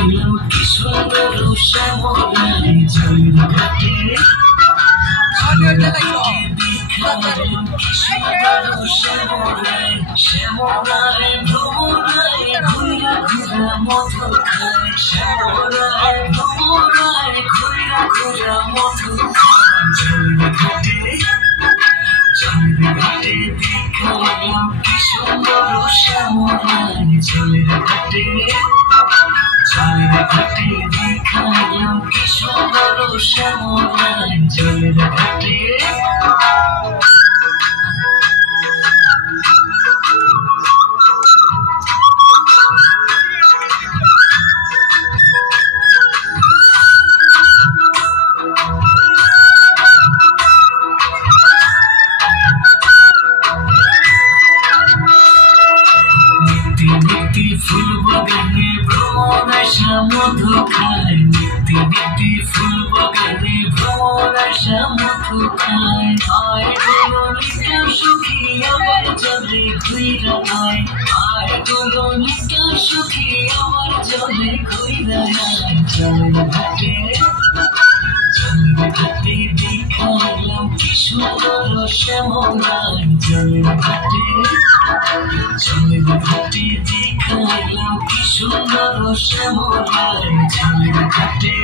দেখাইলাম কি সুন্দর শ্যামলাই জলের ঘাটে দেখাইলাম কি সুন্দর শ্যামলাই শ্যামলাই ভ্রমরাই ঘুরা ঘুরা মধু খায় শ্যামলাই ভ্রমরাই ঘুরা ঘুরা মধু খায় জলের ঘাটে দেখাইলাম কি সুন্দর শ্যামলাই জলের ঘাটে দেখাইলাম কি সুন্দর শ্যামলাই জলের ঘাটে নিত্যি ফুল বাগানে ভ্রমণ আসা মধু খায় নিত্যি ফুল বাগানে ভ্রমণ আসা মধু খায় আয় দোলনিকা সুখী আমার জলে ঘুইরা যায় আয় দোলনিকা সুখী আমার জলে ঘুইরা যায় জলের ঘাটে দেখাইলাম কি সুন্দর শ্যামলাই জলের ঘাটে দেখাইলাম কি সুন্দর শ্যামলাই জলের ঘাটে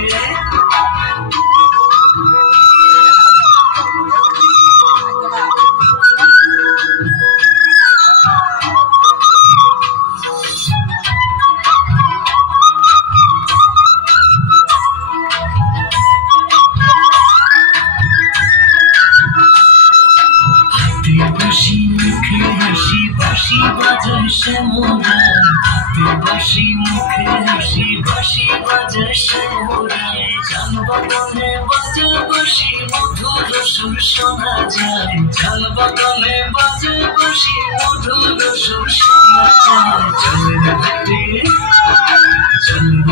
বাঁশি মুখে হাসি বাঁশি বাজায় শ্যামলাই হাতে বাঁশি মুখে হাসি বাঁশি বাজায় শ্যামলাই ঝাল বাগানে বাজে বাঁশি মধুর সুর শোনা যায় ঝাল বাগানে বাজে বাঁশি মধুর সুর শোনা যায় জলের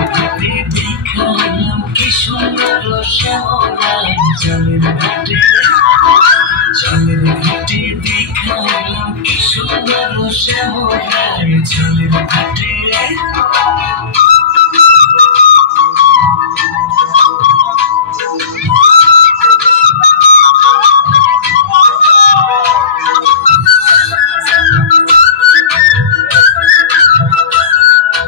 ঘাটে দেখাইলাম কি সুন্দর শ্যামলাই জলের ঘাটে দেখাইলাম কি সুন্দর শ্যামলাই জলের ঘাটে